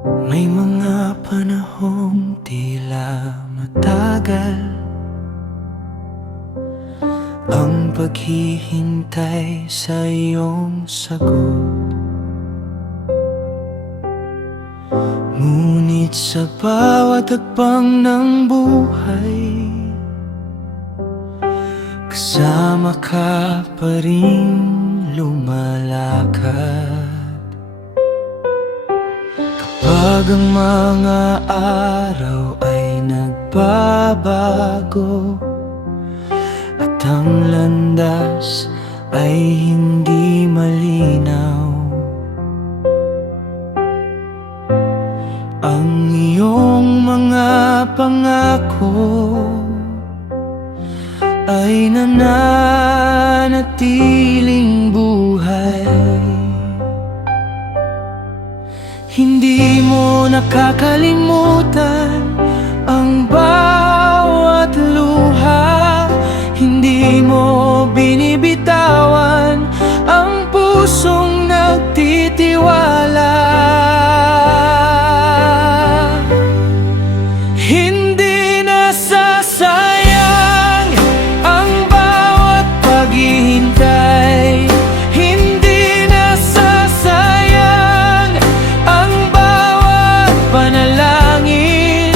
May mga panahong tila matagal ang paghihintay sa iyong sagot. Ngunit sa bawat hakbang ng buhay, kasama ka pa rin lumalakad. Kapag ang mga araw ay nagbabago at ang landas ay hindi malinaw, ang iyong mga pangako ay nananatiling buhay. Hindi mo nakakalimutan ang bawat luha, hindi mo binibitawan ang pusong nagtitiwala. Hindi nasasayang ang bawat paghihintay, hindi nasasayang ang bawat panalangin.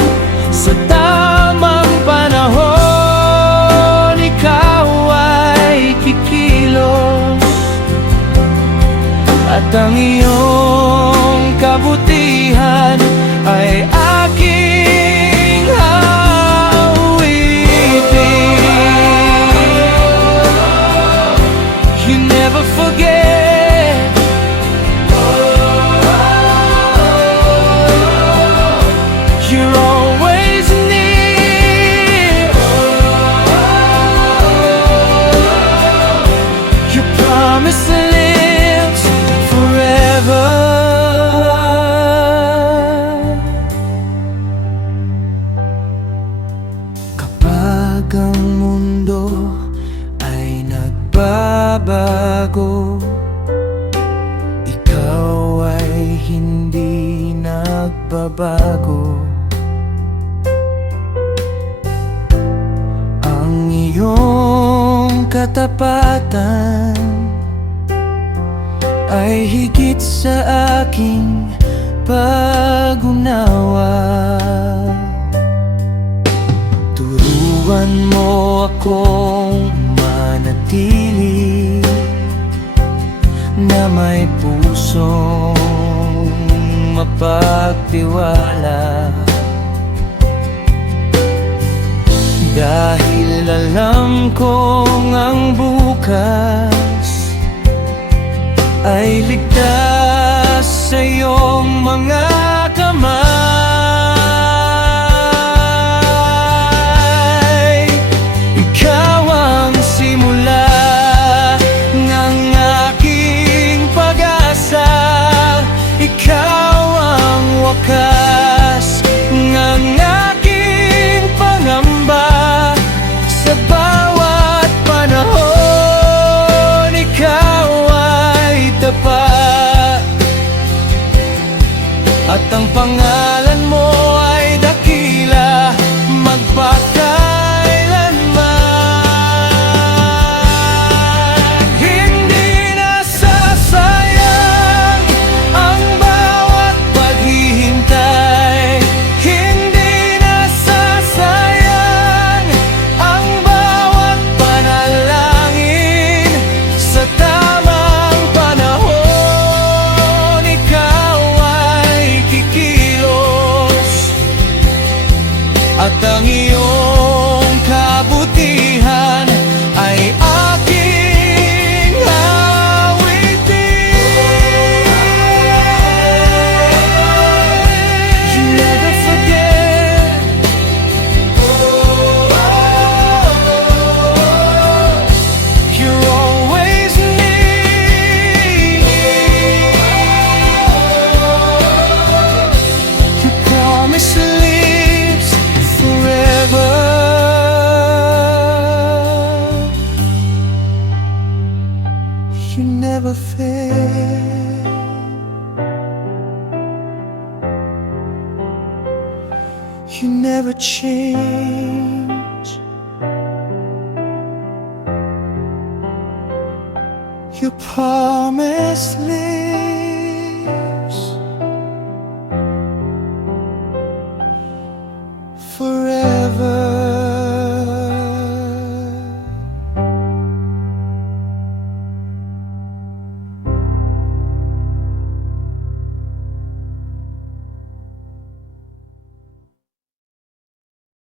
Sa tamang panahon, ikaw ay kikilos at ang iyong kabutihan ay aking awitin. You never forget, you're always near. Your promise lives forever. Kapag ang mundo ay nagbabago, ikaw ay hindi nagbabago. Ang iyong katapatan ay higit sa aking pag-unawa. Turuan mo akong manatili na may pusong mapagtiwala, dahil alam kong ang bukas ay ligtas sa iyong mga kamay. Ikaw ang simula ng aking pag-asa, ikaw ang wakas ng aking pangamba. Sa bawat panahon, ikaw ay tapat, at ang pangalan mo ay dakila magpakailanman. Hindi nasasayang ang bawat paghihintay, hindi nasasayang ang bawat panalangin. Sa tamang panahon, ikaw ay kikilos at ang iyong kabutihan ay aking awitin. You never forget, you're always near. Your promise lives forever. You never fail. You never change. Your promise lives.